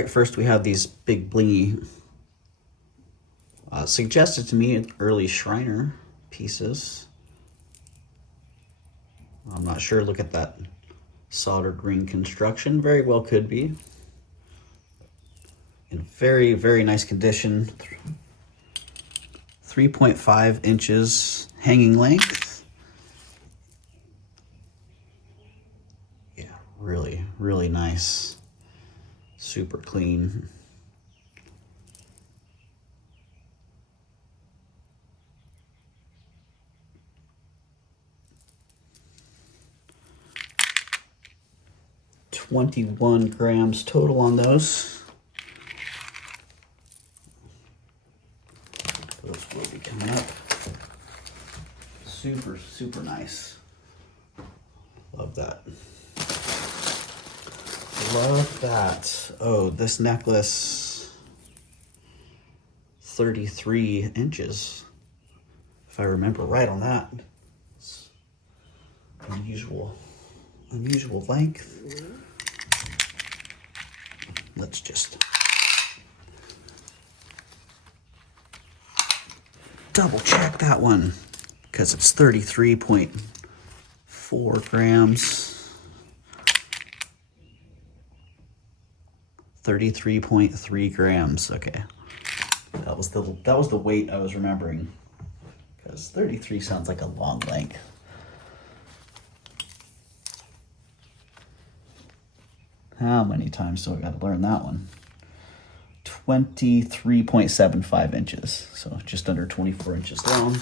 right, first we have these big blingy, suggested to me early Shriner pieces. I'm not sure. Look at that soldered ring construction. Very well could be. In very, very nice condition. 3.5 inches hanging length. Yeah, really, really nice. Super clean. $21 grams total on those. Those will be coming up. Super, super nice. Love that. Love that. Oh, this necklace, 33 inches. If I remember right on that. It's unusual length. Let's just double check that one because it's 33.4 grams. 33.3 grams. Okay. That was the weight I was remembering. Because 33 sounds like a long length. How many times do I got to learn that one? 23.75 inches. So just under 24 inches long.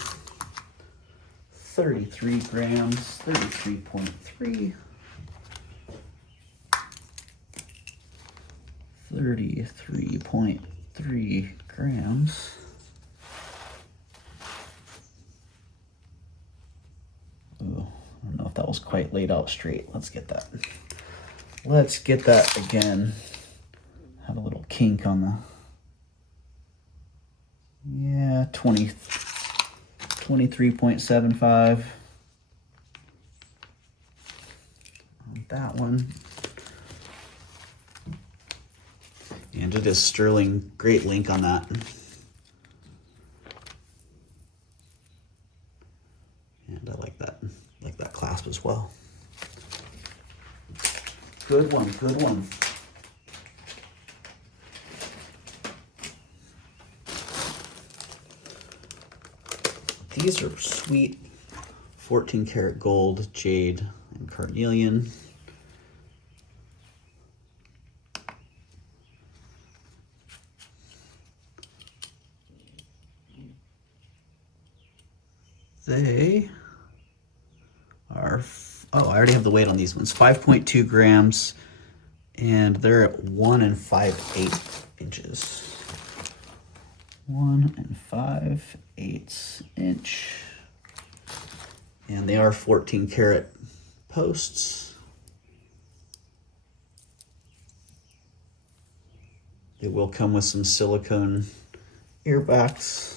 33 grams, 33.3. 33.3 grams. Oh, I don't know if that was quite laid out straight. Let's get that. Let's get that again. Had a little kink on the, yeah, 23.75 on that one. And it is sterling, great link on that. And I like that clasp as well. Good one, good one. These are sweet 14 karat gold, jade, and carnelian. They are, oh, I already have the weight on these ones. 5.2 grams, and they're at 1 5/8 inches. 1 5/8 inch. And they are 14 karat posts. They will come with some silicone earbacks.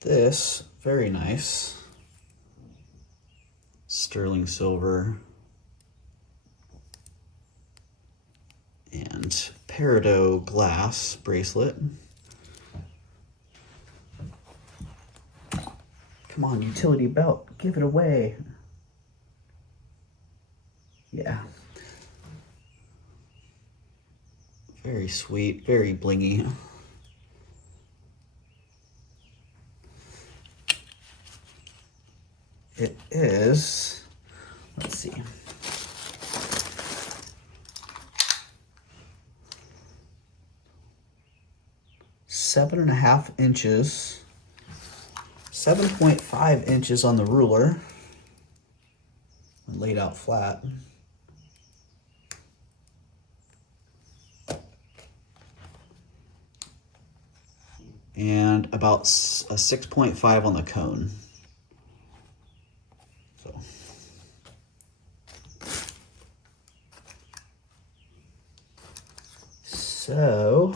This, very nice, sterling silver and peridot glass bracelet. Come on, utility belt, give it away. Yeah. Very sweet, very blingy. It is, let's see, seven and a half inches, 7.5 inches on the ruler, laid out flat. And about a 6.5 on the cone. So So,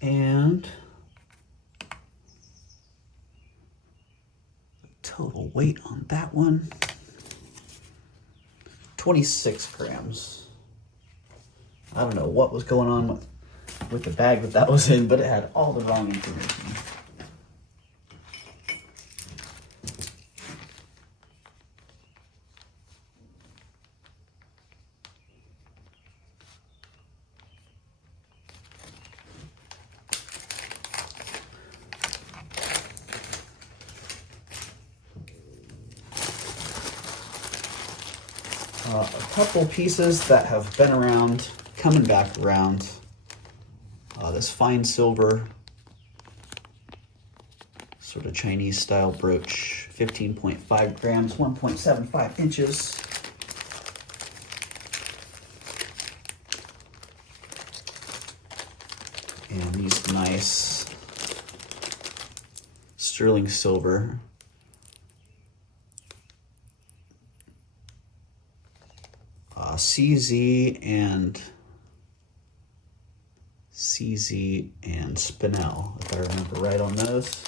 and total weight on that one, 26 grams. I don't know what was going on with the bag that was in, but it had all the wrong information. A couple pieces that have been around, coming back around. This fine silver, sort of Chinese style brooch, 15.5 grams, 1.75 inches. And these nice sterling silver. CZ and Spinel, if I remember right on those.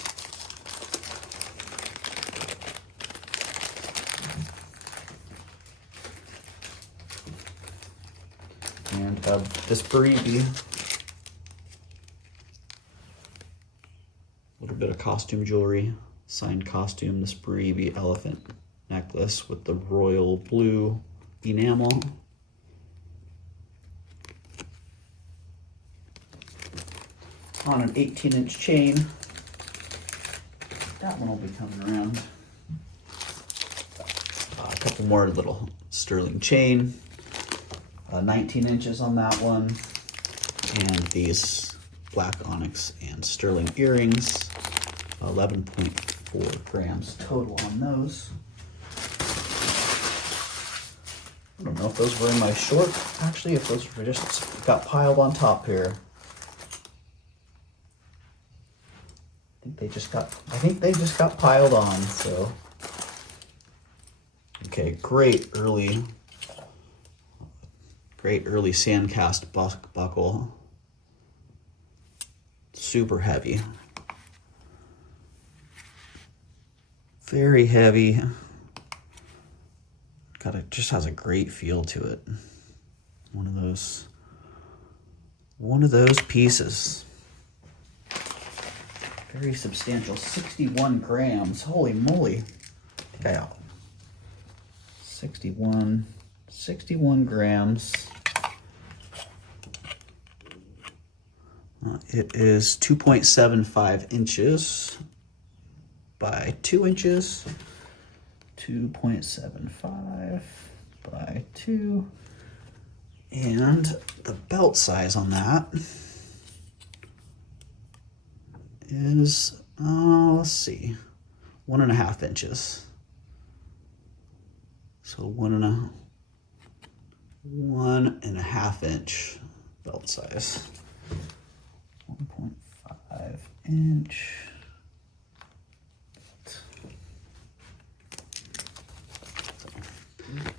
And this Baribi, a little bit of costume jewelry, signed costume, this Baribi elephant necklace with the royal blue enamel. On an 18-inch chain. That one will be coming around. A couple more little sterling chain. 19 inches on that one. And these black onyx and sterling earrings. 11.4 grams total on those. I don't know if those were in my short. Actually, if those were just got piled on top here. I think they just got piled on, so. Okay, great early sandcast buckle. Super heavy. Very heavy. It just has a great feel to it. One of those pieces. Very substantial, 61 grams. Holy moly. Yeah. 61 grams. It is 2.75 inches by 2 inches. 2.75 by 2. And the belt size on that is, let's see, 1.5 inches. So 1.5 inch belt size. 1.5 inch.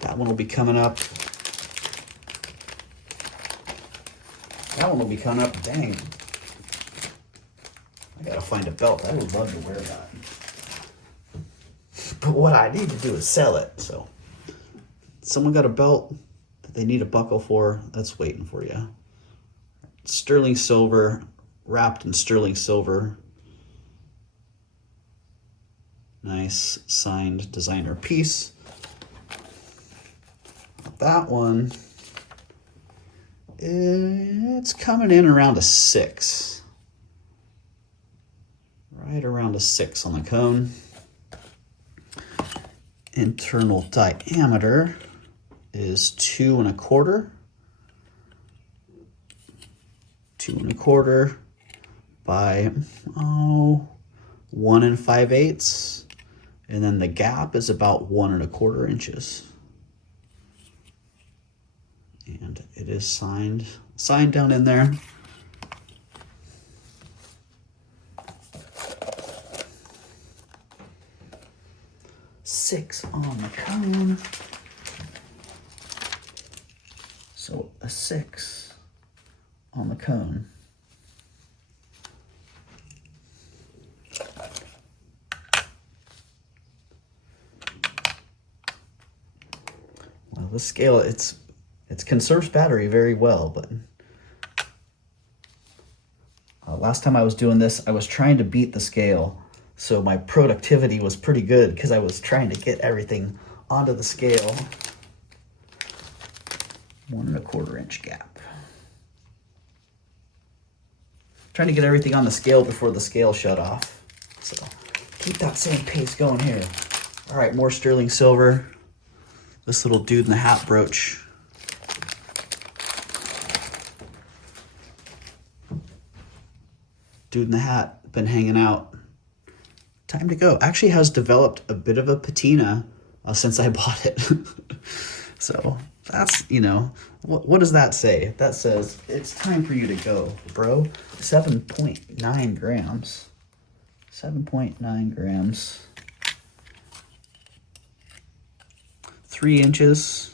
That one will be coming up. Dang. I gotta find a belt. I would love to wear that. But what I need to do is sell it. So, someone got a belt that they need a buckle for. That's waiting for you. Sterling silver, wrapped in sterling silver. Nice signed designer piece. That one, it's coming in around a 6. Right around a 6 on the cone. Internal diameter is 2 1/4. 2 1/4 by 1 5/8, and then the gap is about 1 1/4 inches. And it is signed down in there. $6 on the cone. So So a 6 on the cone. Well, this scale, it conserves battery very well, but last time I was doing this, I was trying to beat the scale. So my productivity was pretty good because I was trying to get everything onto the scale. 1 1/4 inch gap. Trying to get everything on the scale before the scale shut off. So keep that same pace going here. All right, more sterling silver. This little dude in the hat brooch. Dude in the hat, been hanging out. Time to go. Actually has developed a bit of a patina since I bought it. So that's, you know, what does that say? That says it's time for you to go, bro. 7.9 grams. 7.9 grams. 3 inches.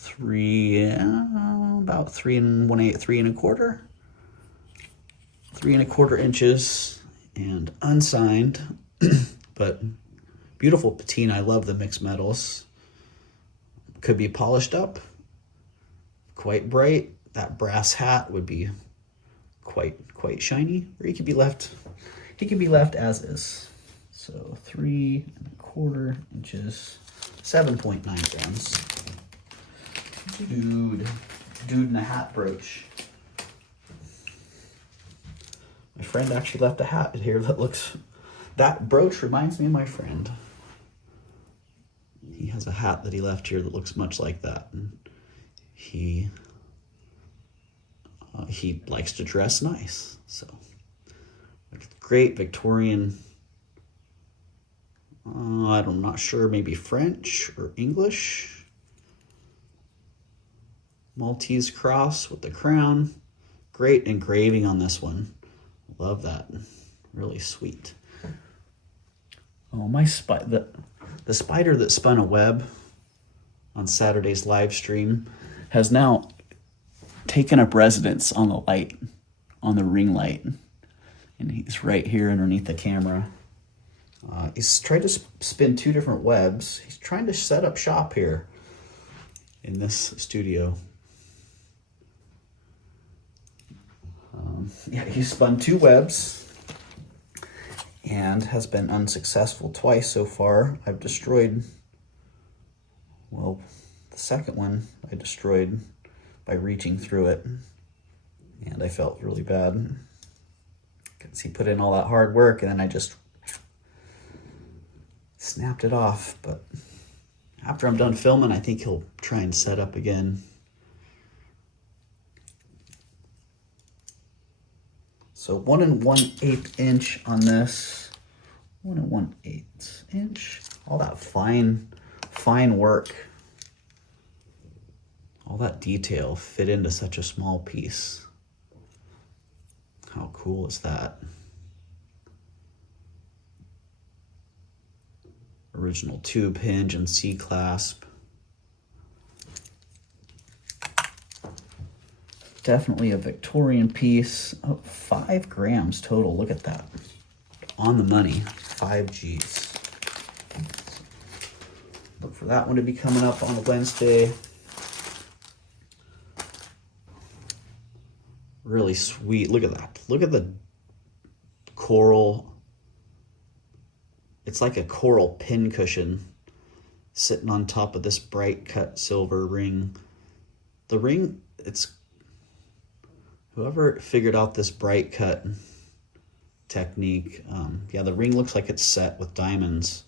About 3 1/8, 3 1/4. 3 1/4 inches and unsigned, but beautiful patina. I love the mixed metals. Could be polished up, quite bright. That brass hat would be quite shiny, or he could be left as is. So 3 1/4 inches, 7.9 grams. Dude in a hat brooch. My friend actually left a hat here that brooch reminds me of my friend. He has a hat that he left here that looks much like that. And he likes to dress nice. So great Victorian, I'm not sure, maybe French or English. Maltese cross with the crown. Great engraving on this one. Love that. Really sweet. Oh, the spider that spun a web on Saturday's live stream has now taken up residence on the light, on the ring light. And he's right here underneath the camera. He's tried to spin 2 different webs. He's trying to set up shop here in this studio. Yeah, he spun 2 webs and has been unsuccessful twice so far. I've destroyed, well, the second one I destroyed by reaching through it, and I felt really bad because he put in all that hard work and then I just snapped it off. But after I'm done filming, I think he'll try and set up again. So 1 1/8 inch on this. 1 1/8 inch. All that fine work. All that detail fit into such a small piece. How cool is that? Original tube hinge and C-clasp. Definitely a Victorian piece. Oh, 5 grams total. Look at that. On the money. 5 G's. Look for that one to be coming up on a Wednesday. Really sweet. Look at that. Look at the coral. It's like a coral pin cushion sitting on top of this bright cut silver ring. The ring, it's whoever figured out this bright cut technique, yeah, the ring looks like it's set with diamonds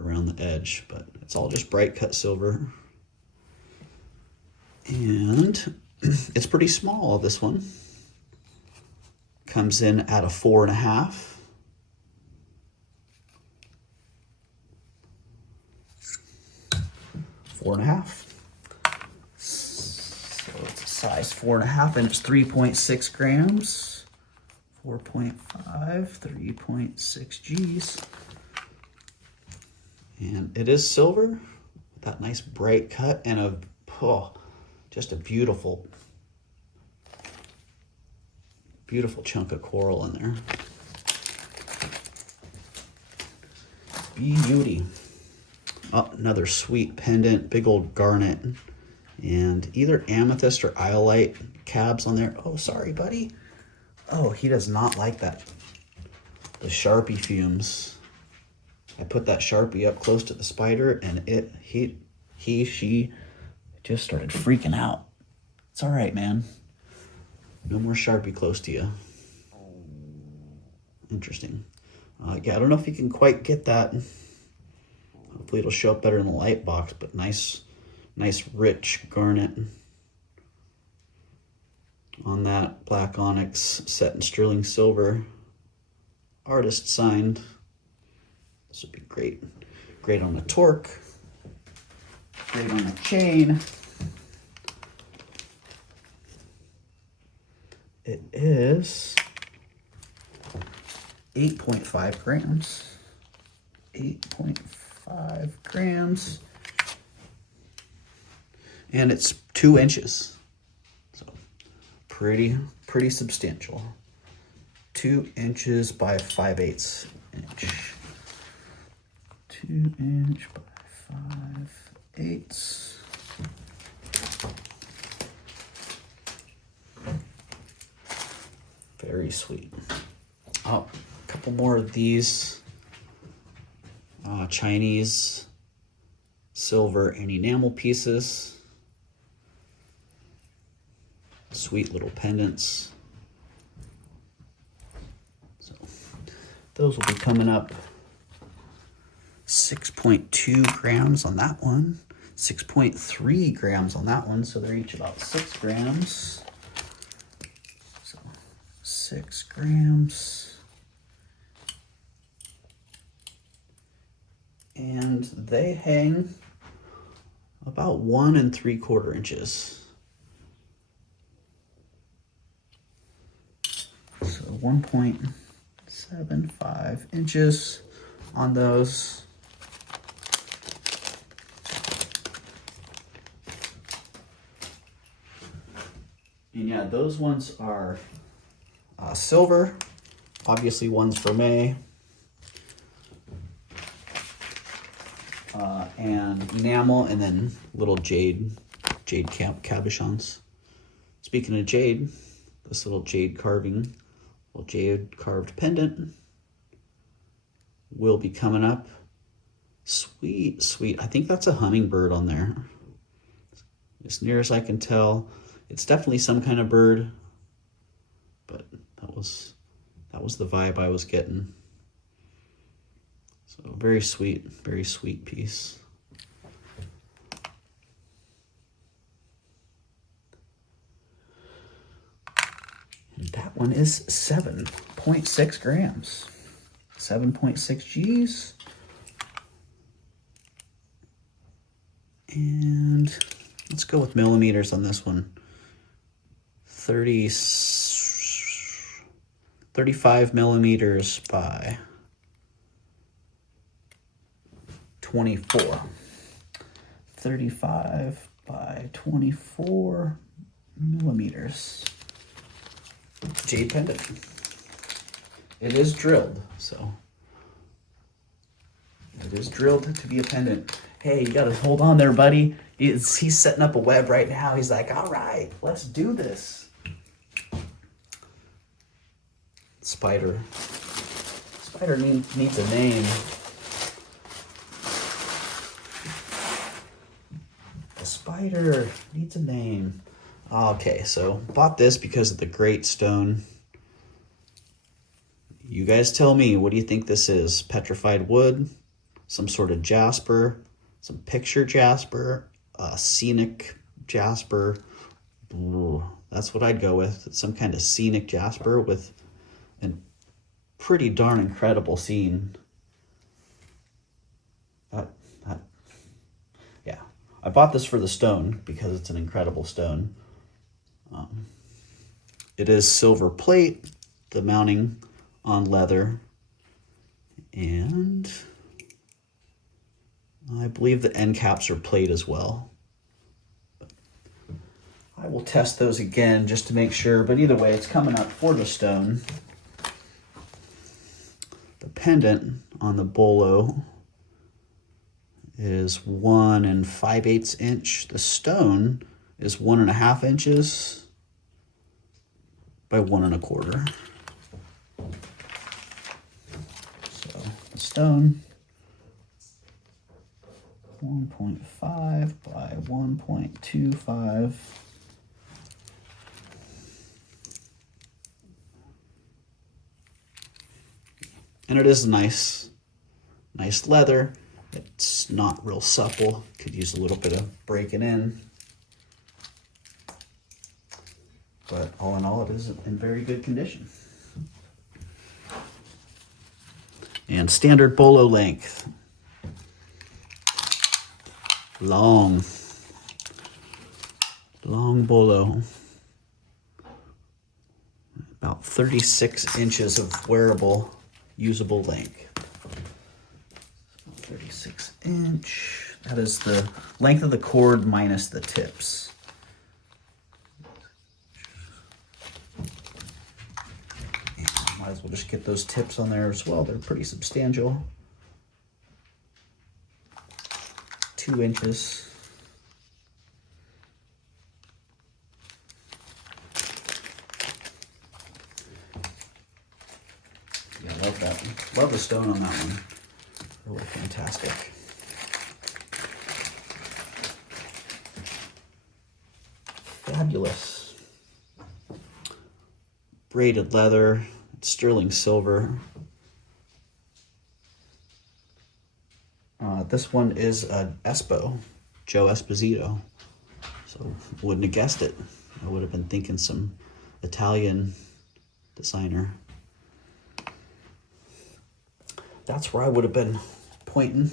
around the edge, but it's all just bright cut silver. And it's pretty small, this one. Comes in at a 4.5. So it's a size 4.5, and it's 3.6 grams. 4.5, 3.6 G's. And it is silver, that nice bright cut, and Oh, just a beautiful, beautiful chunk of coral in there. Beauty. Oh, another sweet pendant, big old garnet, and either amethyst or iolite cabs on there. Oh, sorry, buddy. Oh, he does not like that. The Sharpie fumes. I put that Sharpie up close to the spider, and she just started freaking out. It's all right, man. No more Sharpie close to you. Interesting. Yeah, I don't know if you can quite get that. Hopefully it'll show up better in the light box, but nice rich garnet on that black onyx set in sterling silver. Artist signed. This would be great. Great on the torque. Great on the chain. It is 8.5 grams. 8.5 grams. And it's 2 inches. So pretty substantial. 2 inches by 5/8 inch. 2 inch by 5/8. Very sweet. Oh, a couple more of these Chinese silver and enamel pieces. Sweet little pendants. So those will be coming up. 6.2 grams on that one. 6.3 grams on that one. So they're each about 6 grams. 6 grams. And they hang about 1 3/4 inches. So 1.75 inches on those. And yeah, those ones are silver, obviously one's for May, and enamel, and then little jade cabochons. Speaking of jade, this little jade carved pendant will be coming up. Sweet. I think that's a hummingbird on there. As near as I can tell, it's definitely some kind of bird, but that was the vibe I was getting. So very sweet piece. And that one is 7.6 grams. 7.6 G's. And let's go with millimeters on this one. 35 millimeters by 24. 35 by 24 millimeters. Jade pendant. It is drilled, so it is drilled to be a pendant. Hey, you gotta hold on there, buddy. He's setting up a web right now. He's like, all right, let's do this. Spider needs a name. The spider needs a name. Okay, so bought this because of the great stone. You guys tell me, what do you think this is? Petrified wood, some sort of jasper, some picture jasper, scenic jasper. Ooh, that's what I'd go with. It's some kind of scenic jasper with a pretty darn incredible scene. Yeah, I bought this for the stone because it's an incredible stone. It is silver plate, the mounting on leather, and I believe the end caps are plate as well. I will test those again just to make sure, but either way, it's coming up for the stone. The pendant on the bolo is 1 5/8 inch. The stone is 1.5 inches by 1 1/4. So the stone 1.5 by 1.25. And it is nice leather. It's not real supple. Could use a little bit of breaking in. But all in all, it is in very good condition. And standard bolo length. Long bolo. About 36 inches of wearable, usable length. 36 inch. That is the length of the cord minus the tips. Might as well just get those tips on there as well. They're pretty substantial. 2 inches. Yeah, I love that one. Love the stone on that one. Really fantastic. Fabulous. Braided leather, sterling silver. This one is an Espo, Joe Esposito. So wouldn't have guessed it. I would have been thinking some Italian designer. That's where I would have been pointing.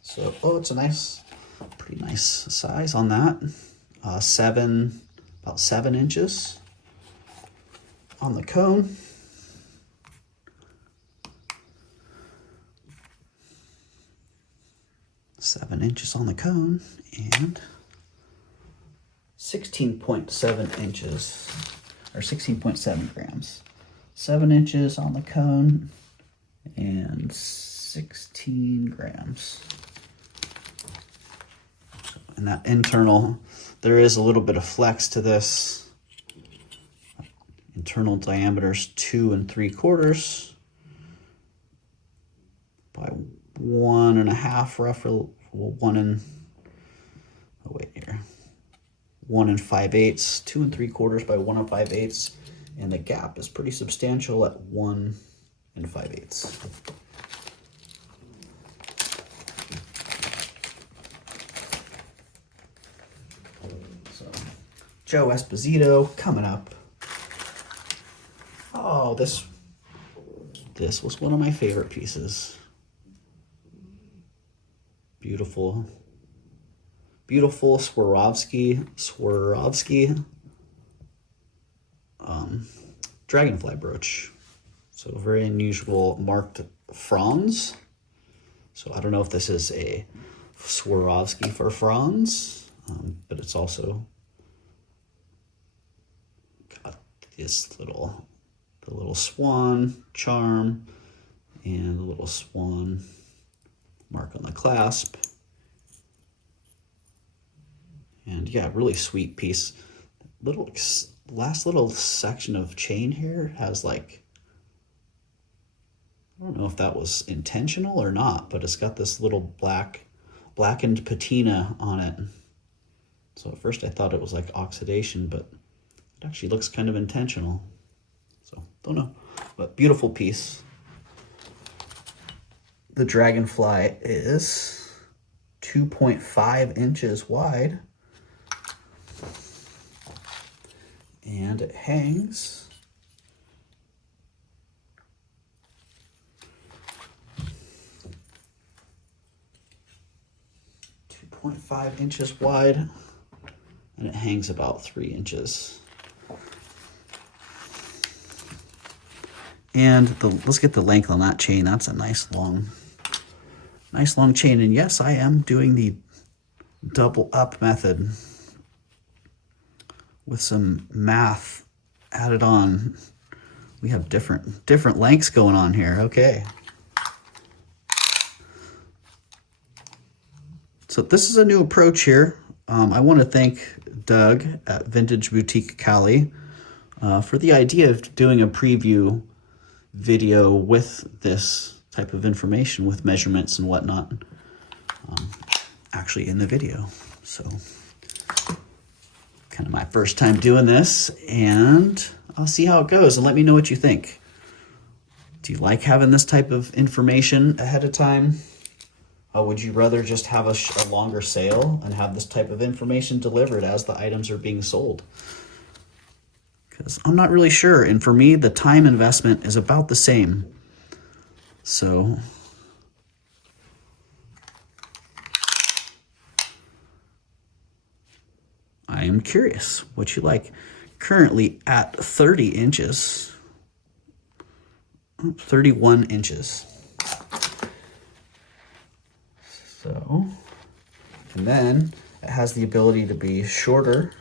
So, oh, it's a pretty nice size on that. About 7 inches on the cone. 7 inches on the cone and 16.7 inches, or 16.7 grams. 7 inches on the cone and 16 grams. And that internal, there is a little bit of flex to this. Internal diameter's 2 3/4 by 1.5 roughly. Well, 1 5/8, 2 3/4 by 1 5/8, and the gap is pretty substantial at 1 5/8. So, Joe Esposito coming up. Oh, this was one of my favorite pieces. Beautiful Swarovski dragonfly brooch. So very unusual marked fronds. So I don't know if this is a Swarovski for fronds, but it's also got this the little swan charm and the little swan mark on the clasp. And yeah, really sweet piece. Last little section of chain here has like, I don't know if that was intentional or not, but it's got this little blackened patina on it. So at first I thought it was like oxidation, but it actually looks kind of intentional. So don't know, but beautiful piece. The dragonfly is 2.5 inches wide, and it hangs 2.5 inches wide, and it hangs about 3 inches. And let's get the length on that chain. That's a nice long chain. And yes, I am doing the double up method. with some math added on. We have different lengths going on here. Okay. So this is a new approach here. I want to thank Doug at Vintage Boutique Cali for the idea of doing a preview video with this type of information, with measurements and whatnot, actually in the video. So kind of my first time doing this, and I'll see how it goes and let me know what you think. Do you like having this type of information ahead of time? Or would you rather just have a longer sale and have this type of information delivered as the items are being sold? Because I'm not really sure. And for me, the time investment is about the same. So I am curious what you like. Currently at 30 inches, 31 inches. So, and then it has the ability to be shorter.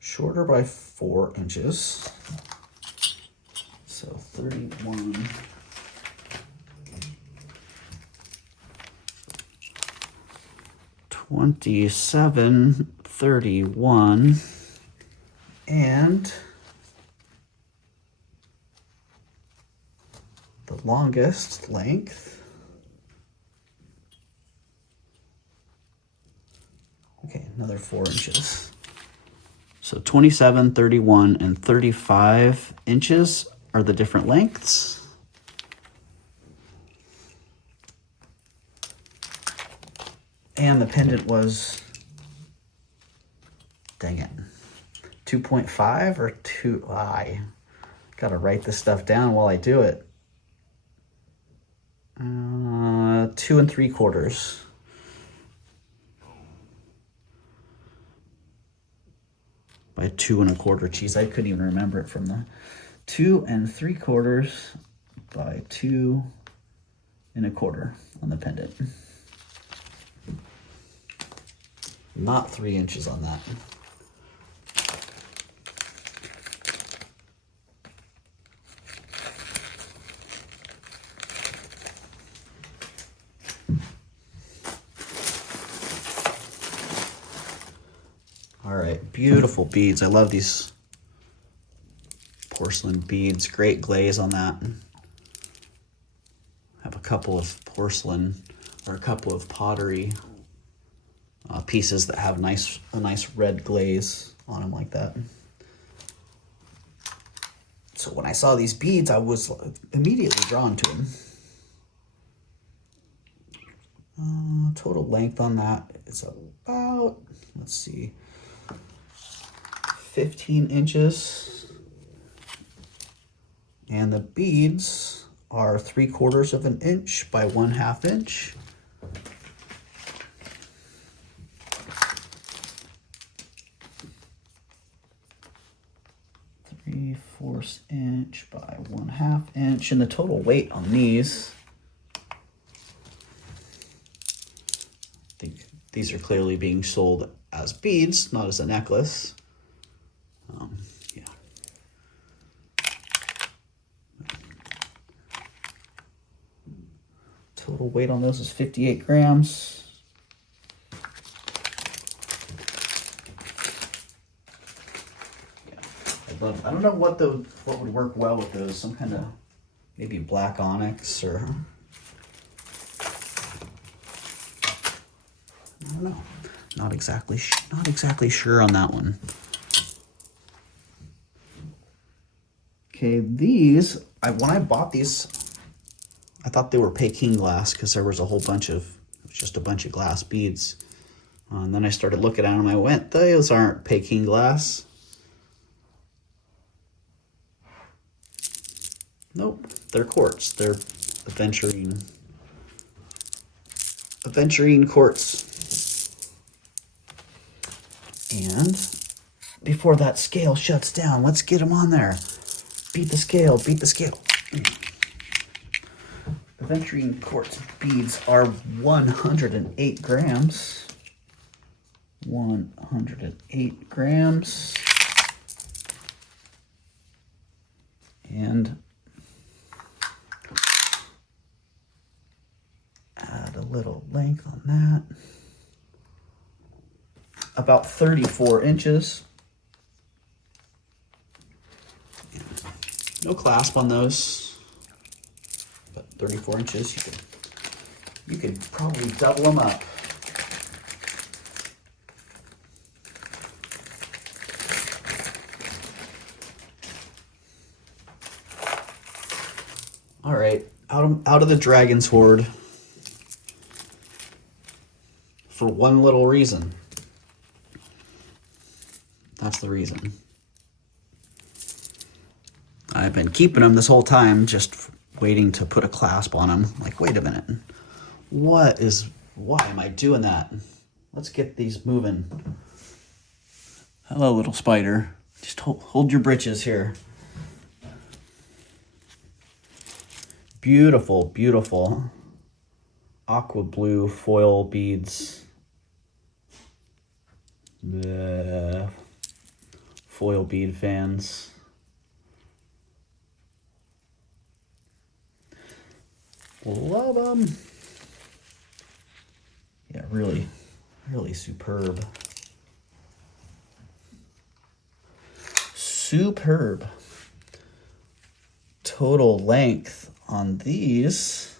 Shorter by 4 inches. So 31. 27, 31, and the longest length, okay, another 4 inches. So 27, 31, and 35 inches are the different lengths. And the pendant was, dang it, 2.5 or 2, I gotta write this stuff down while I do it. 2 3/4. By 2 1/4. Geez, I couldn't even remember it from the 2 3/4 by 2 1/4 on the pendant. Not 3 inches on that. All right, beautiful beads. I love these porcelain beads. Great glaze on that. I have a couple of porcelain or a couple of pottery pieces that have a nice red glaze on them like that. So when I saw these beads, I was immediately drawn to them. Total length on that is about, let's see, 15 inches. And the beads are 3/4 of an inch by 1/2 inch. 3/4 inch by 1/2 inch, and the total weight on these, I think these are clearly being sold as beads, not as a necklace. Yeah. Total weight on those is 58 grams. I don't know what would work well with those. Some kind of maybe black onyx, or I don't know. Not exactly sure on that one. Okay, these when I bought these, I thought they were Peking glass because there was just a bunch of glass beads. And then I started looking at them. I went, those aren't Peking glass. Nope, they're quartz. They're aventurine quartz. And before that scale shuts down, let's get them on there. Beat the scale, beat the scale. aventurine quartz beads are 108 grams. 108 grams. And add a little length on that. About 34 inches. No clasp on those, but 34 inches, you could probably double them up. All right, out of the Dragon's Hoard for one little reason. That's the reason. I've been keeping them this whole time, just waiting to put a clasp on them. Like, wait a minute. Why am I doing that? Let's get these moving. Hello, little spider. Just hold your britches here. Beautiful, beautiful aqua blue foil beads. Foil bead fans. Love them. Yeah, really, really superb. Superb. Total length on these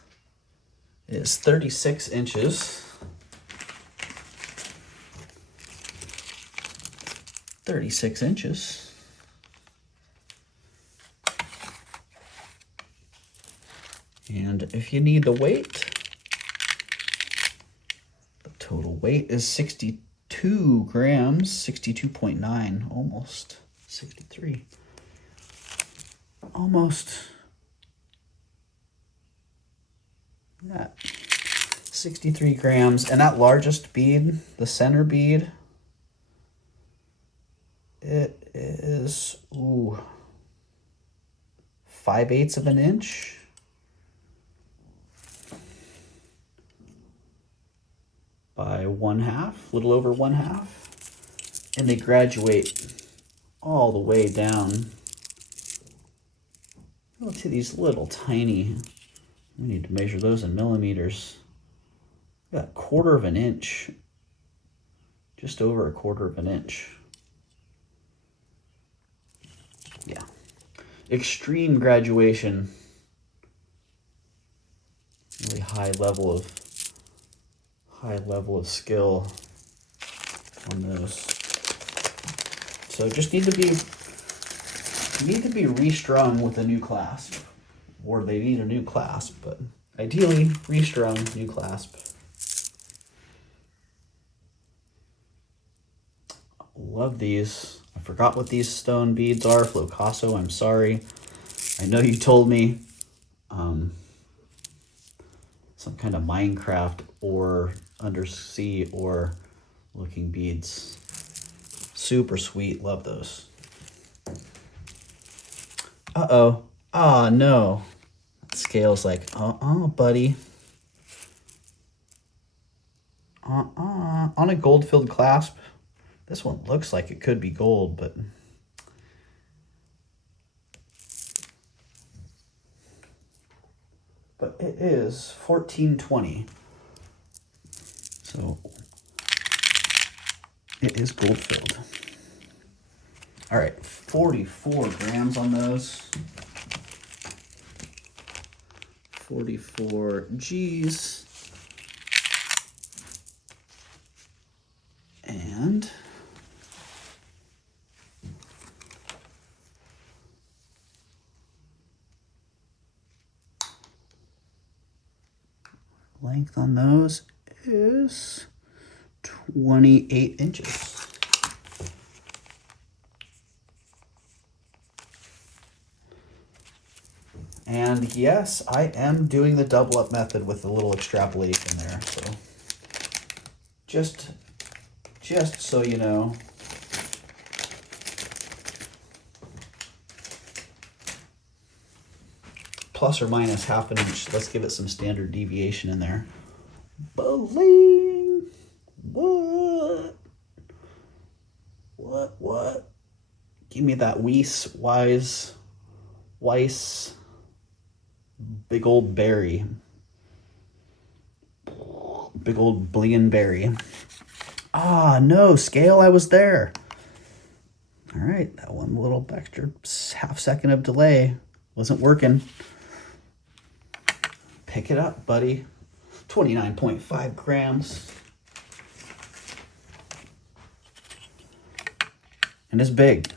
is 36 inches. 36 inches. And if you need the weight, the total weight is 62 grams, 62.9, almost 63. Almost that. 63 grams. And that largest bead, the center bead, it is 5/8 of an inch. By 1/2, a little over 1/2. And they graduate all the way down to these little tiny, we need to measure those in millimeters. Got 1/4 of an inch, just over 1/4 of an inch. Yeah, extreme graduation. Really high level of skill on those. So just need to be restrung with a new clasp, or they need a new clasp, but ideally restrung, new clasp. Love these. I forgot what these stone beads are. Flocasso, I'm sorry. I know you told me. Some kind of Minecraft or undersea or looking beads. Super sweet. Love those. Uh-oh. Ah, no. Scale's like, buddy. On a gold-filled clasp. This one looks like it could be gold, but it is 1420. So it is gold filled. All right, 44 grams on those. 44 G's. And length on those is 28 inches. And yes, I am doing the double up method with a little extrapolation there. So just so you know. plus or minus half an inch. Let's give it some standard deviation in there. Bling! What? What? Give me that Weiss, big old berry. Big old blingin' berry. Ah, no, scale, I was there. All right, that one little extra half second of delay wasn't working. Pick it up, buddy. 29.5 grams. And it's big.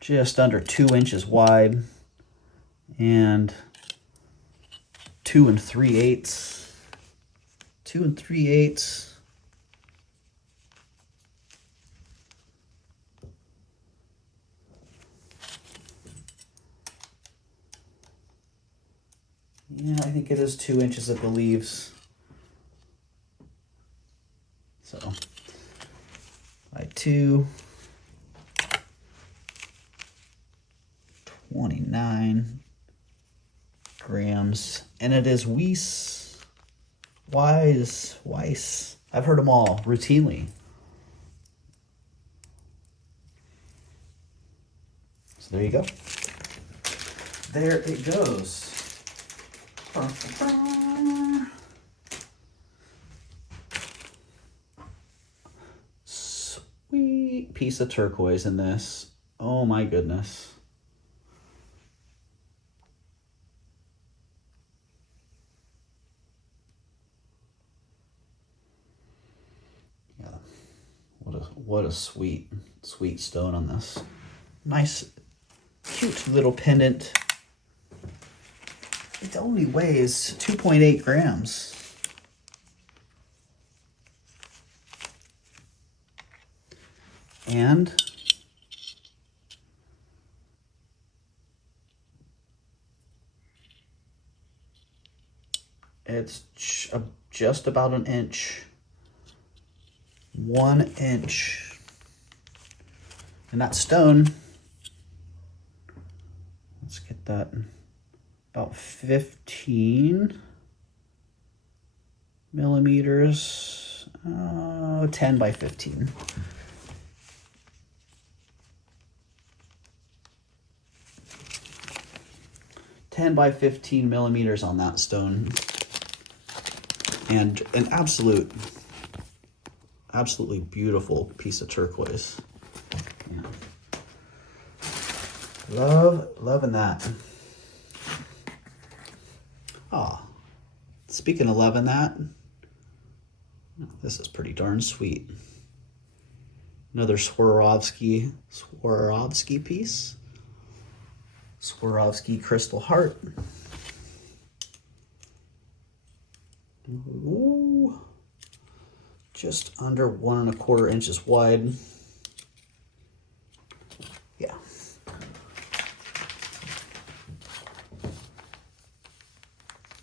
Just under 2 inches wide. And 2 3/8. 2 3/8. Yeah, I think it is 2 inches at the leaves. So, by 2, 29 grams. And it is Weiss. I've heard them all routinely. So there you go. There it goes. Sweet piece of turquoise in this. Oh my goodness. Yeah. What a sweet stone on this. Nice, cute little pendant. It only weighs 2.8 grams. And it's just about an inch. 1 inch. And that stone, let's get that. About 15 millimeters, 10 by 15. By 15 millimeters on that stone. And an absolutely beautiful piece of turquoise. Yeah. Loving that. Ah, speaking of loving that, this is pretty darn sweet. Another Swarovski piece. Swarovski crystal heart. Ooh, just under 1 1/4 inches wide. Yeah.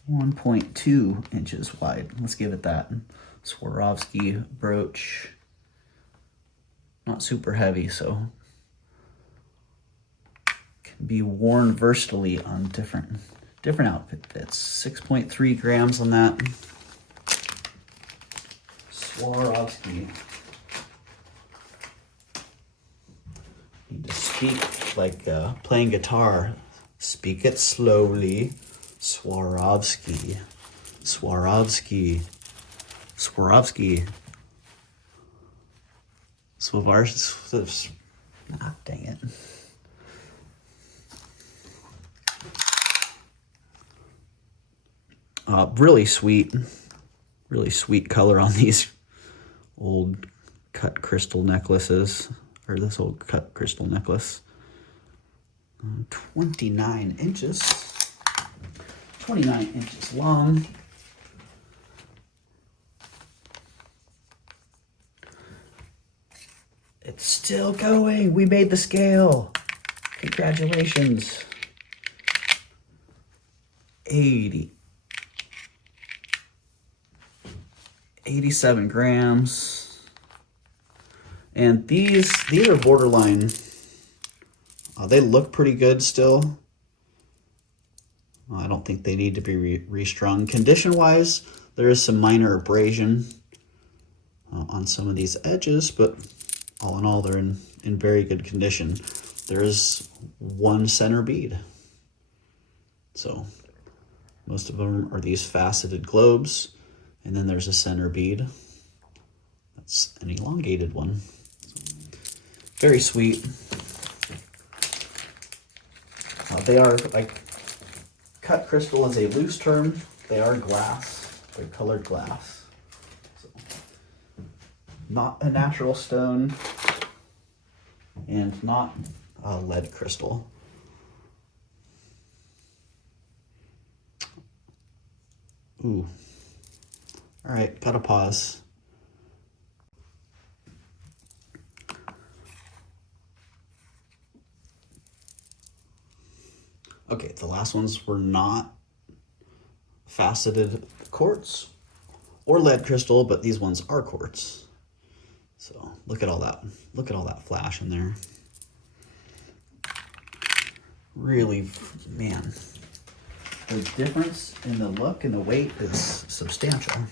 One 1.2 inches wide. Let's give it that. Swarovski brooch. Not super heavy, so can be worn versatilely on different outfit fits. 6.3 grams on that. Swarovski. Need to speak like playing guitar. Speak it slowly. Swarovski. Swarovski. Ah, dang it. Really sweet color on these old cut crystal necklaces, or this old cut crystal necklace. 29 inches. 29 inches long. It's still going. We made the scale. Congratulations. 87 grams. And these are borderline. They look pretty good still. I don't think they need to be restrung. Condition-wise, there is some minor abrasion on some of these edges, but all in all, they're in very good condition. There is one center bead. So most of them are these faceted globes, and then there's a center bead. That's an elongated one. Very sweet. They are, like, cut crystal is a loose term. They are glass. They're colored glass. So, not a natural stone and not a lead crystal. Ooh. All right, gotta pause. Okay, the last ones were not faceted quartz or lead crystal, but these ones are quartz. So look at all that. Look at all that flash in there. Really, man, the difference in the look and the weight is substantial.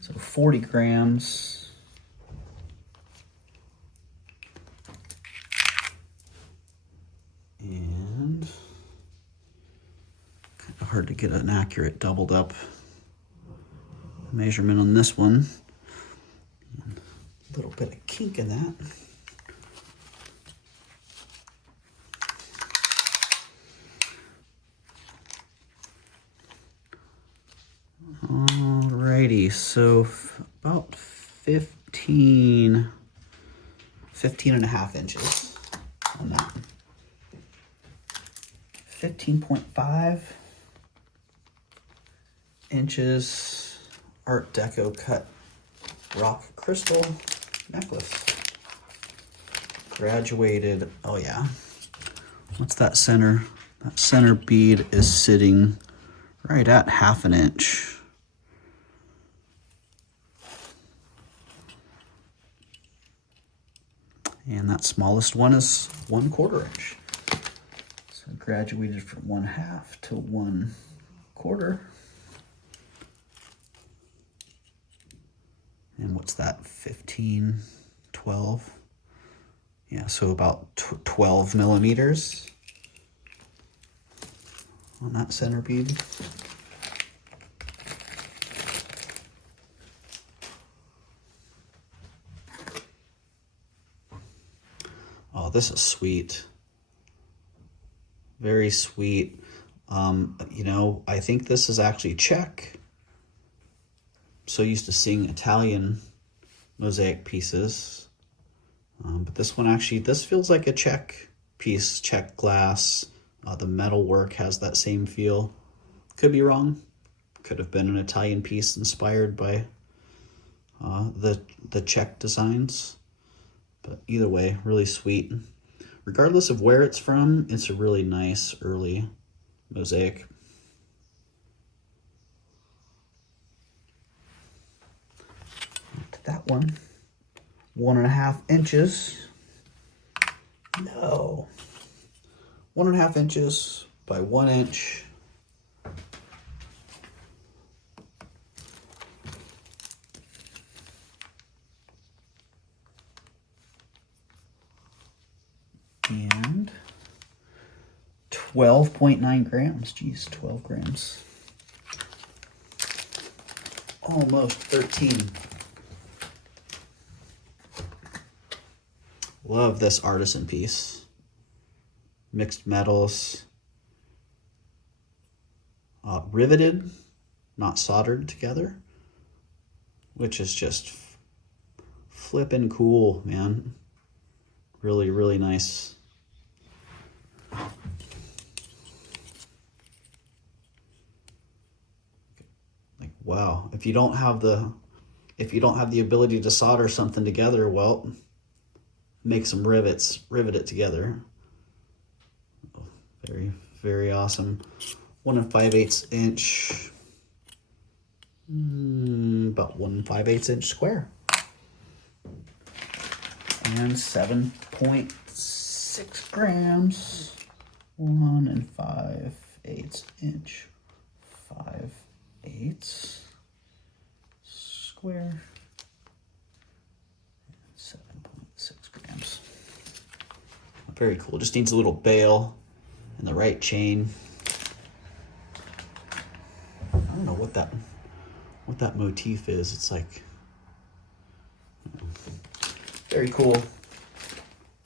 So 40 grams. And kind of hard to get an accurate doubled up measurement on this one. A little bit of kink in that. Alrighty, so about 15 and a half inches on that. 15.5 inches Art Deco cut rock crystal necklace. Graduated, oh yeah. What's that center? That center bead is sitting right at 1/2 inch. And that smallest one is 1/4 inch. So graduated from 1/2 to 1/4. And what's that, 15, 12? Yeah, so about 12 millimeters on that center bead. Oh, this is sweet. Very sweet. You know, I think this is actually Czech. So used to seeing Italian mosaic pieces. But this one actually, this feels like a Czech piece, Czech glass. The metal work has that same feel. Could be wrong. Could have been an Italian piece inspired by the Czech designs. But either way, really sweet. Regardless of where it's from, it's a really nice early mosaic. That one, 1.5 inches. No, 1.5 inches by 1 inch. And 12.9 grams. Geez, 12 grams. Almost 13. Love this artisan piece. Mixed metals. Riveted, not soldered together. Which is just flippin' cool, man. Really, really nice. Like, wow. If you don't have the ability to solder something together, well, make some rivets, rivet it together. Oh, very, very awesome. 1 5/8 inch, about 1 5/8 inch square. And 7.6 grams, 1 5 5/8 inch, 5/8 square, 7.6 grams. Very cool. Just needs a little bail and the right chain. I don't know what that motif is. It's like very cool.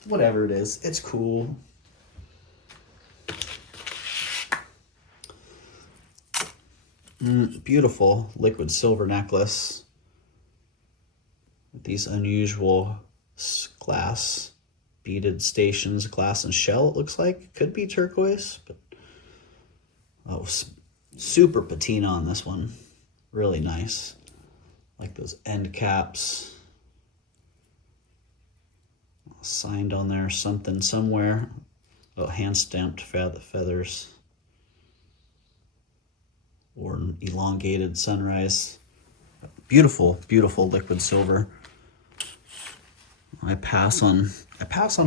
Whatever it is, it's cool. Beautiful liquid silver necklace with these unusual glass beaded stations, glass and shell. It looks like could be turquoise, but super patina on this one. Really nice. Like those end caps. Signed on there, something somewhere. Oh, hand stamped feathers. Or an elongated sunrise. Beautiful, beautiful liquid silver. I pass on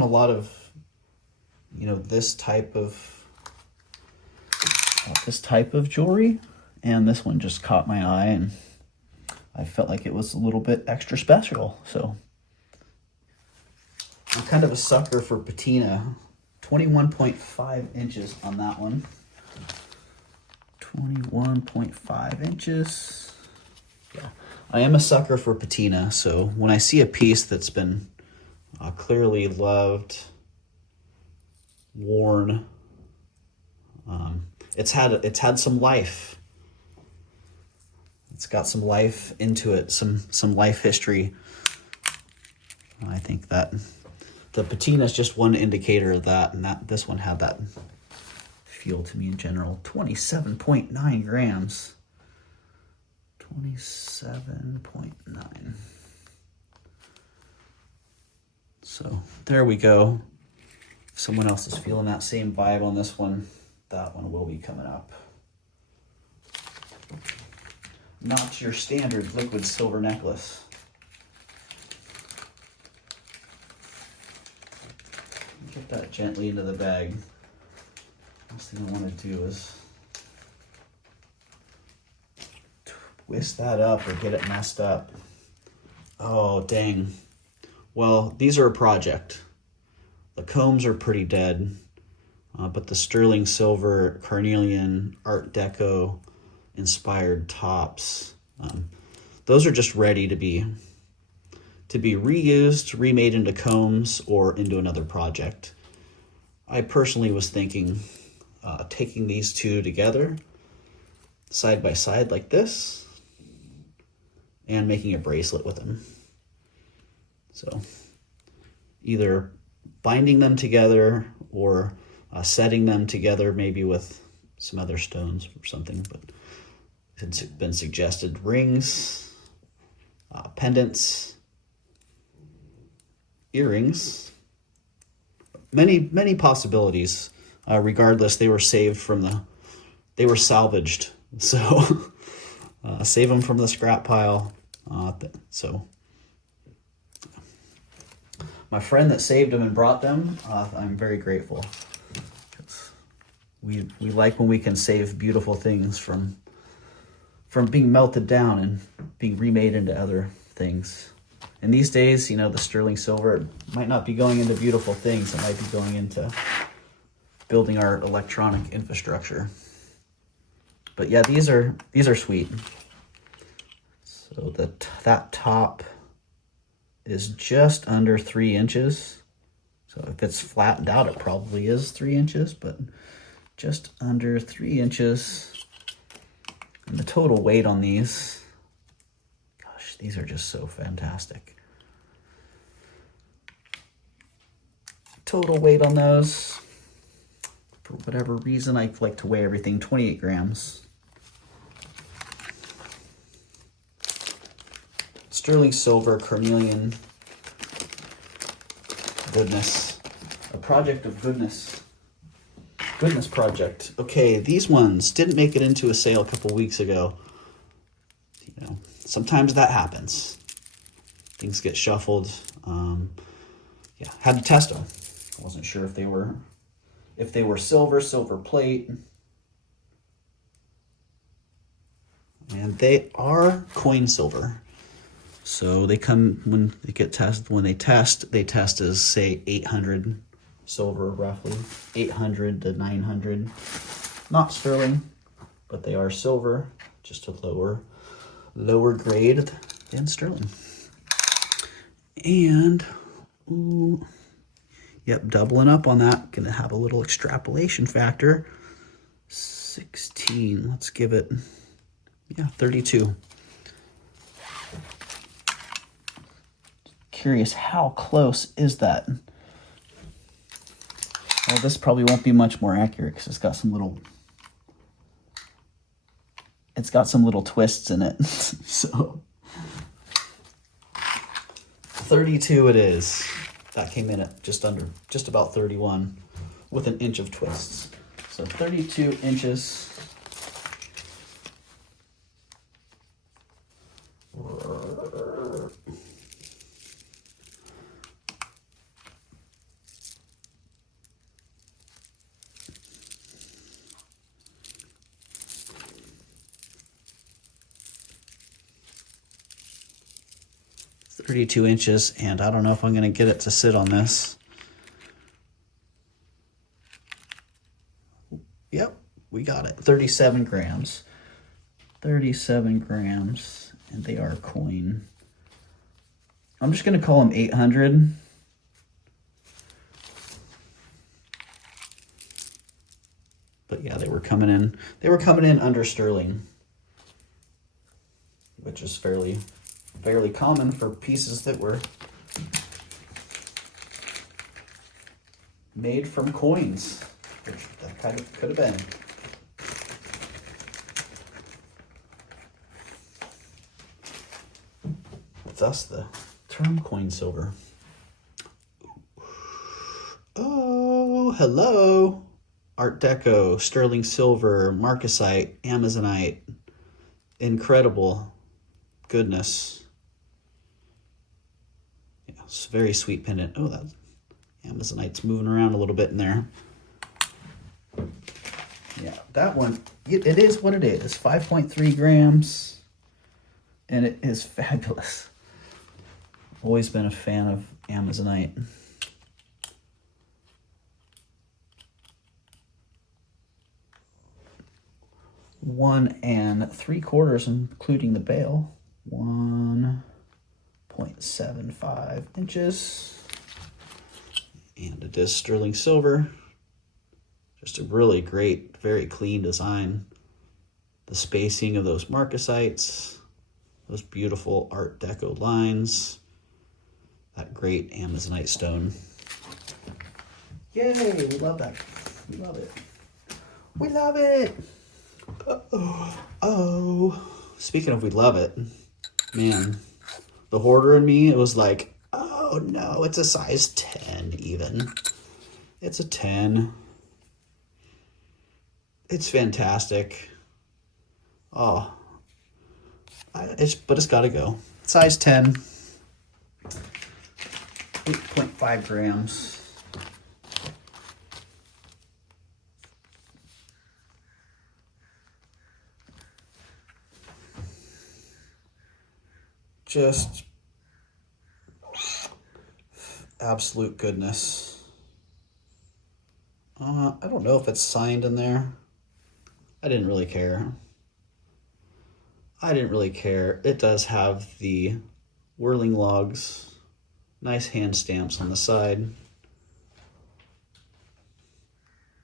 a lot of, this type of jewelry, and this one just caught my eye, and I felt like it was a little bit extra special. So I'm kind of a sucker for patina. 21.5 inches on that one. 21.5 inches. Yeah, I am a sucker for patina, so when I see a piece that's been clearly loved, worn, it's had some life. It's got some life into it, some life history. I think that the patina is just one indicator of that, and that this one had that feel to me in general. 27.9 grams. 27.9. So there we go. If someone else is feeling that same vibe on this one, that one will be coming up. Not your standard liquid silver necklace. Get that gently into the bag. Last thing I want to do is twist that up or get it messed up. Oh, dang. Well, these are a project. The combs are pretty dead, but the sterling silver carnelian Art Deco inspired tops, those are just ready to be reused, remade into combs, or into another project. I personally was thinking taking these two together, side by side like this, and making a bracelet with them. So either binding them together or setting them together, maybe with some other stones or something, but it's been suggested rings, pendants, earrings, many possibilities. Regardless, they were salvaged. So save them from the scrap pile. So my friend that saved them and brought them, I'm very grateful. We like when we can save beautiful things from being melted down and being remade into other things. And these days, the sterling silver might not be going into beautiful things. It might be going into building our electronic infrastructure. But yeah, these are sweet. So that top is just under 3 inches. So if it's flattened out, it probably is 3 inches, but just under 3 inches. And the total weight on these, gosh, these are just so fantastic. Total weight on those, for whatever reason, I like to weigh everything, 28 grams. Sterling silver, carnelian, goodness. A project of goodness. Goodness project. Okay, these ones didn't make it into a sale a couple weeks ago. Sometimes that happens. Things get shuffled. Had to test them. I wasn't sure if they were silver plate, And they are coin silver. So they come when they get tested. When they test as say 800 silver, roughly 800 to 900. Not sterling, but they are silver, just a lower grade than sterling. And ooh, yep, doubling up on that. Gonna have a little extrapolation factor. 16. Let's give it, yeah, 32. Curious, how close is that? Well, this probably won't be much more accurate because it's got some little twists in it. So 32 it is. That came in at just about 31 with an inch of twists. So 32 inches. 32 inches, and I don't know if I'm going to get it to sit on this. Yep, we got it. 37 grams. 37 grams, and they are coin. I'm just going to call them 800. But yeah, they were coming in under sterling, which is fairly common for pieces that were made from coins, which that kind of could have been. Thus the term coin silver. Oh, hello. Art Deco, sterling silver, marcasite, amazonite. Incredible goodness. It's a very sweet pendant. Oh, that amazonite's moving around a little bit in there. Yeah, that one, it is what it is. 5.3 grams, and it is fabulous. Always been a fan of amazonite. One and 3/4, including the bail. 1.75 inches. And it is sterling silver. Just a really great, very clean design. The spacing of those marcasites, those beautiful Art Deco lines, that great amazonite stone. Yay, we love that. We love it. We love it. Oh. Speaking of we love it, man, the hoarder in me, it was like, oh no, it's a size 10 even. It's a 10. It's fantastic. Oh, but it's got to go. Size 10. 8.5 grams. Just absolute goodness. I don't know if it's signed in there. I didn't really care. It does have the whirling logs, nice hand stamps on the side,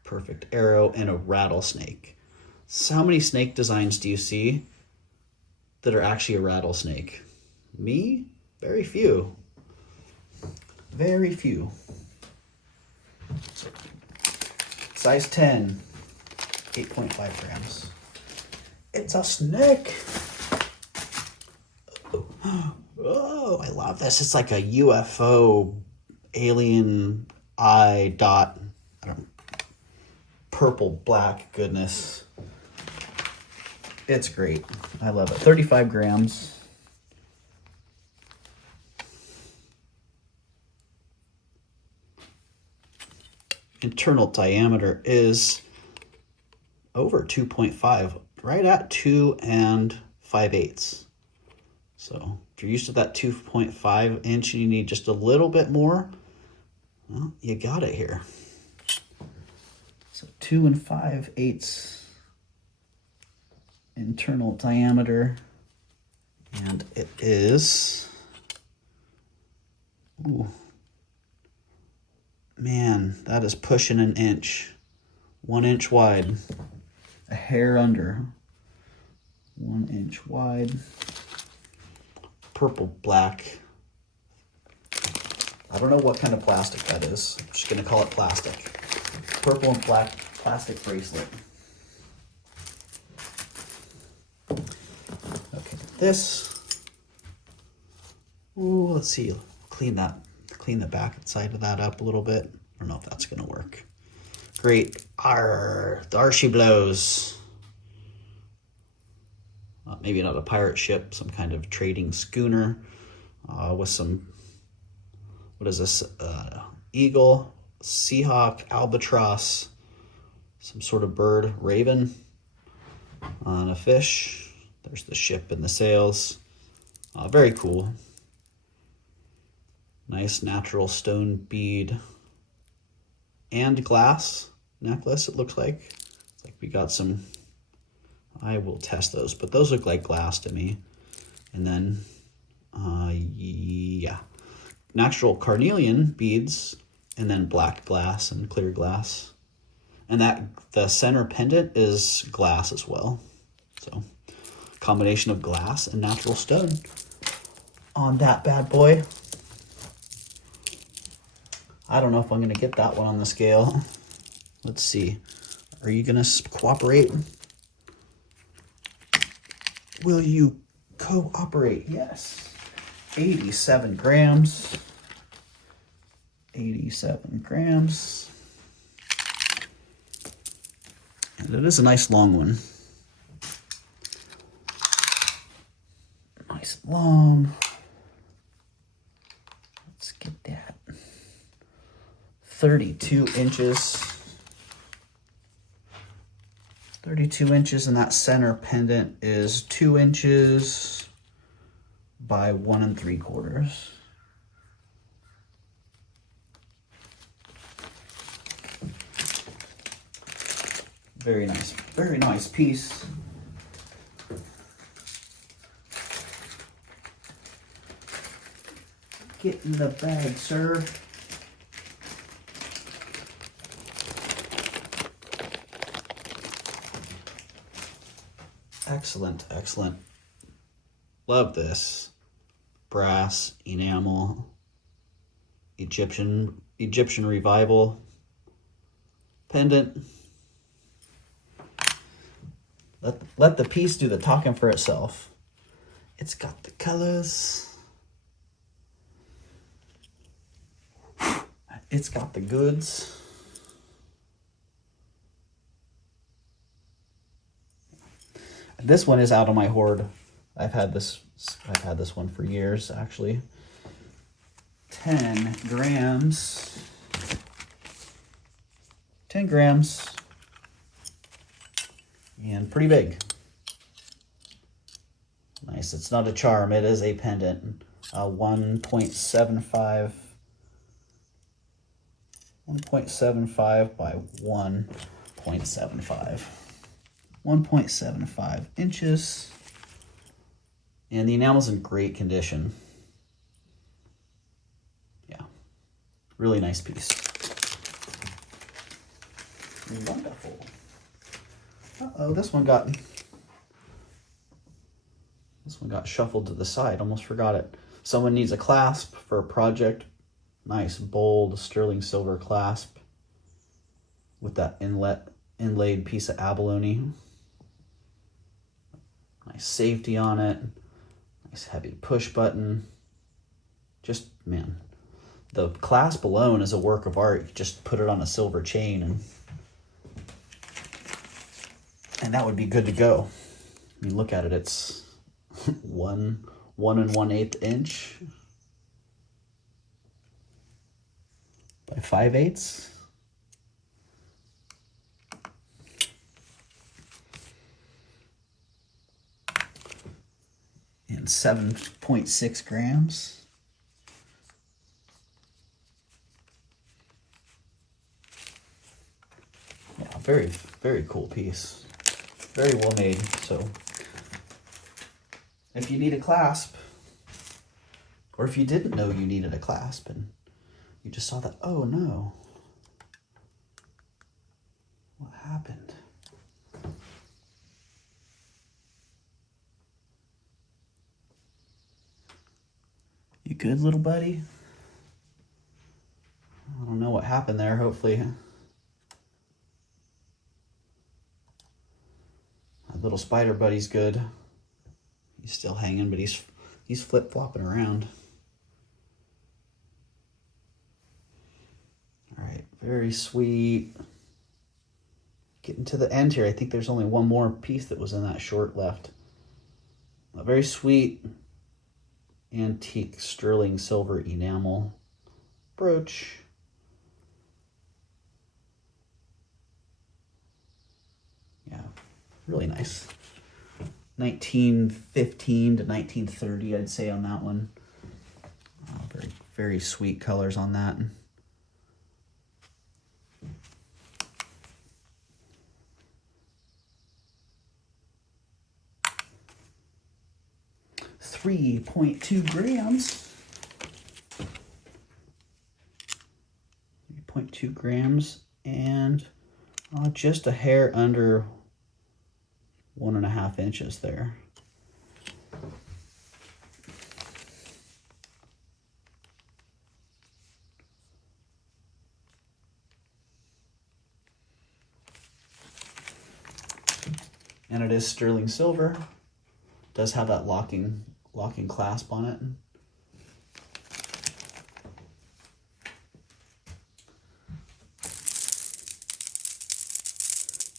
perfect arrow, and a rattlesnake. So how many snake designs do you see that are actually a rattlesnake? Me? Very few. Very few. Size 10, 8.5 grams. It's a snake. Oh, I love this. It's like a UFO alien eye dot. I don't know, purple, black goodness. It's great. I love it. 35 grams. Internal diameter is over 2.5, right at 2 and 5/8. So if you're used to that 2.5 inch and you need just a little bit more, well, you got it here. So 2 5/8 internal diameter, and it is, ooh, man, that is pushing an inch. 1 inch wide, a hair under. 1 inch wide. Purple black. I don't know what kind of plastic that is. I'm just gonna call it plastic. Purple and black plastic bracelet. Okay, this. Ooh, let's see. Clean the back side of that up a little bit. I don't know if that's gonna work. Great. There she blows. Maybe not a pirate ship, some kind of trading schooner with some, what is this? Eagle, Seahawk, albatross, some sort of bird, raven on a fish. There's the ship and the sails. Very cool. Nice natural stone bead and glass necklace, it looks like. It's like we got some, I will test those, but those look like glass to me. And then, yeah, natural carnelian beads, and then black glass and clear glass. And that the center pendant is glass as well. So, combination of glass and natural stone on that bad boy. I don't know if I'm gonna get that one on the scale. Let's see. Are you gonna cooperate? Will you cooperate? Yes. 87 grams. 87 grams. And it is a nice long one. Nice long. Let's get that. 32 inches. 32 inches, and that center pendant is 2 inches by 1 3/4. Very nice piece. Get in the bag, sir. Excellent, excellent. Love this. Brass, enamel, Egyptian revival pendant. Let the piece do the talking for itself. It's got the colors. It's got the goods. This one is out of my hoard. I've had this one for years, actually. 10 grams. 10 grams. And pretty big. Nice. It's not a charm, it is a pendant. 1.75 by 1.75. 1.75 inches. And the enamel's in great condition. Yeah. Really nice piece. Wonderful. Uh-oh, this one got shuffled to the side. Almost forgot it. Someone needs a clasp for a project. Nice, bold, sterling silver clasp with that inlaid piece of abalone. Nice safety on it. Nice heavy push button. Just, man, the clasp alone is a work of art. You just put it on a silver chain and that would be good to go. I mean, look at it. It's 1 1/8 inch by 5/8. 7.6 grams. Yeah, very, very cool piece. Very well made. So if you need a clasp, or if you didn't know you needed a clasp and you just saw that, oh no, what happened? You good, little buddy? I don't know what happened there. Hopefully my little spider buddy's good. He's still hanging, but he's flip-flopping around. All right, very sweet. Getting to the end here. I think there's only one more piece that was in that short left. A very sweet antique sterling silver enamel brooch. Yeah, really nice. 1915 to 1930, I'd say on that one. Very, very sweet colors on that. .2 grams. 3.2 grams and just a hair under 1.5 inches there. And it is sterling silver. Does have that locking clasp on it.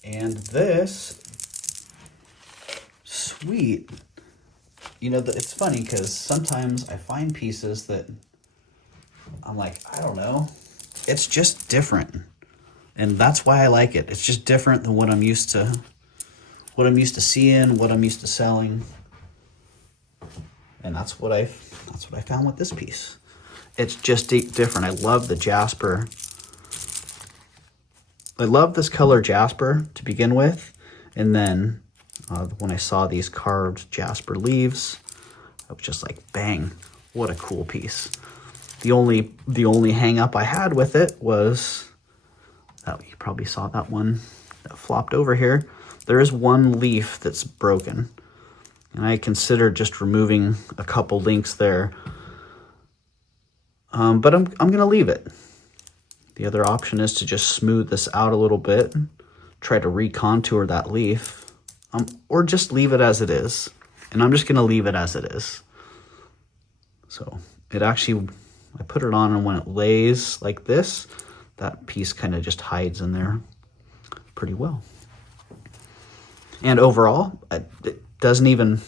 And this, sweet. You know, it's funny because sometimes I find pieces that I'm like, I don't know. It's just different. And that's why I like it. It's just different than what I'm used to seeing, what I'm used to selling. And that's what I found with this piece. It's just different. I love the jasper. I love this color jasper to begin with, and then when I saw these carved jasper leaves, I was just like, bang, what a cool piece. The only hang up I had with it was that you probably saw that one that flopped over here. There is one leaf that's broken. And I considered just removing a couple links there. But I'm going to leave it. The other option is to just smooth this out a little bit, try to recontour that leaf, or just leave it as it is. And I'm just going to leave it as it is. So it actually, I put it on, and when it lays like this, that piece kind of just hides in there pretty well. And overall, it doesn't even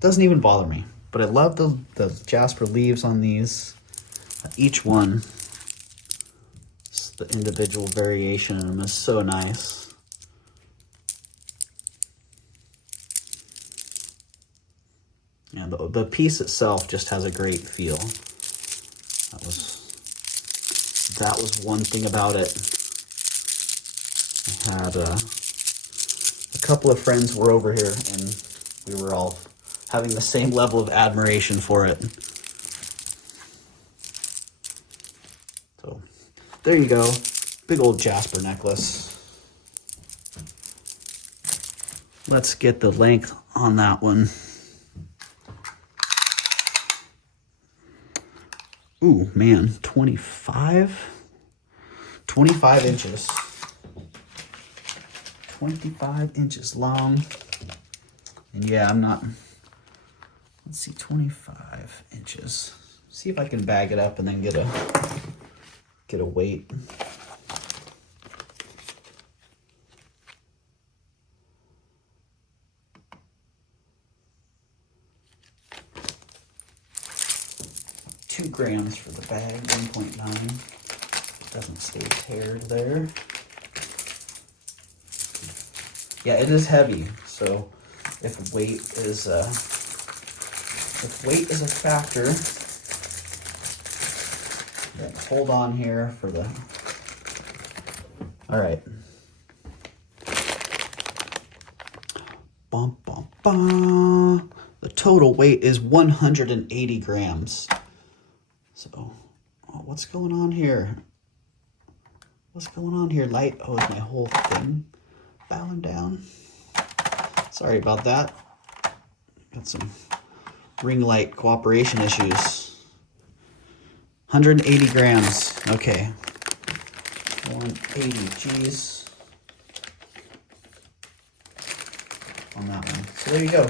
bother me. But I love the jasper leaves on these. Each one, the individual variation in them is so nice. And the piece itself just has a great feel. That was one thing about it. I had a couple of friends were over here, and we were all having the same level of admiration for it. So there you go. Big old jasper necklace. Let's get the length on that one. Ooh, man, 25 inches. 25 inches long. And yeah, let's see, 25 inches. See if I can bag it up and then get a weight. Two grams for the bag, 1.9. Doesn't stay teared there. Yeah, it is heavy, so if weight is if weight is a factor, hold on here for the, all right. Bum, bum, bum. The total weight is 180 grams. So, oh, what's going on here? What's going on here, light? Oh, is my whole thing bowing down? Sorry about that. Got some ring light cooperation issues. 180 grams. Okay. 180 G's on that one. So there you go.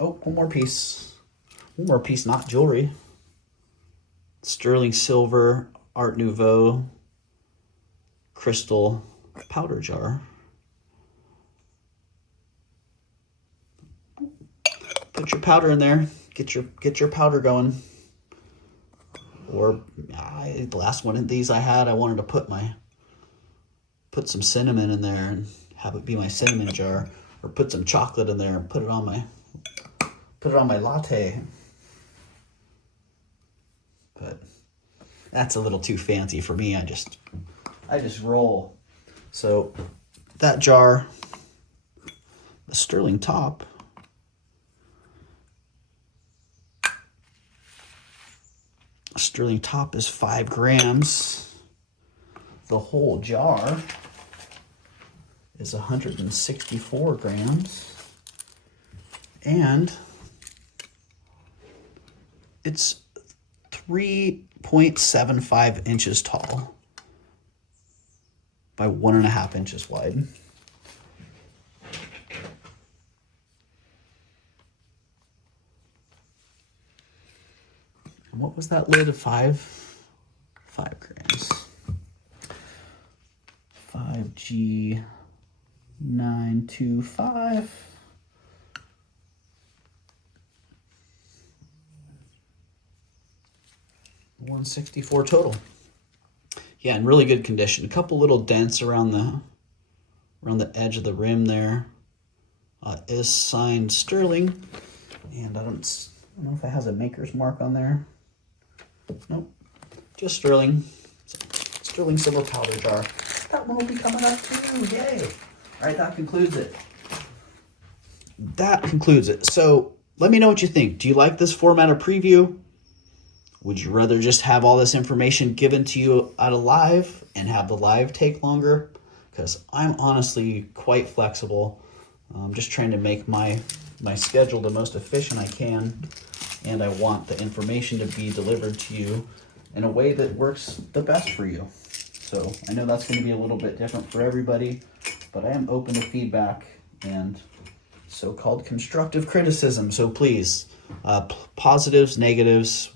Oh, one more piece. One more piece, not jewelry. Sterling silver, Art Nouveau, crystal powder jar. Put your powder in there. Get your powder going. Or the last one of these I had, I wanted to put some cinnamon in there and have it be my cinnamon jar, or put some chocolate in there and put it on my latte. But that's a little too fancy for me. I just roll. So that jar, the sterling top, is 5 grams. The whole jar is 164 grams. And it's 3.75 inches tall by 1.5 inches wide. And what was that lid of 5 grams? 5G925. $164 total. Yeah, in really good condition. A couple little dents around the edge of the rim there. Is signed Sterling, and I don't know if it has a maker's mark on there. Nope, just Sterling. So, Sterling silver powder jar. That one will be coming up too. Yay! All right, that concludes it. So let me know what you think. Do you like this format of preview? Would you rather just have all this information given to you at a live and have the live take longer? Because I'm honestly quite flexible. I'm just trying to make my schedule the most efficient I can, and I want the information to be delivered to you in a way that works the best for you. So I know that's going to be a little bit different for everybody, but I am open to feedback and so-called constructive criticism. So please, positives, negatives,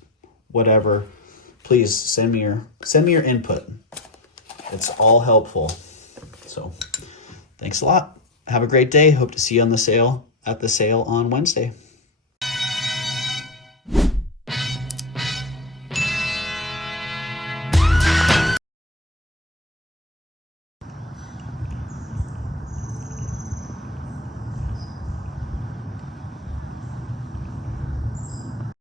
whatever, please send me your input. It's all helpful. So thanks a lot. Have a great day. Hope to see you at the sale on Wednesday.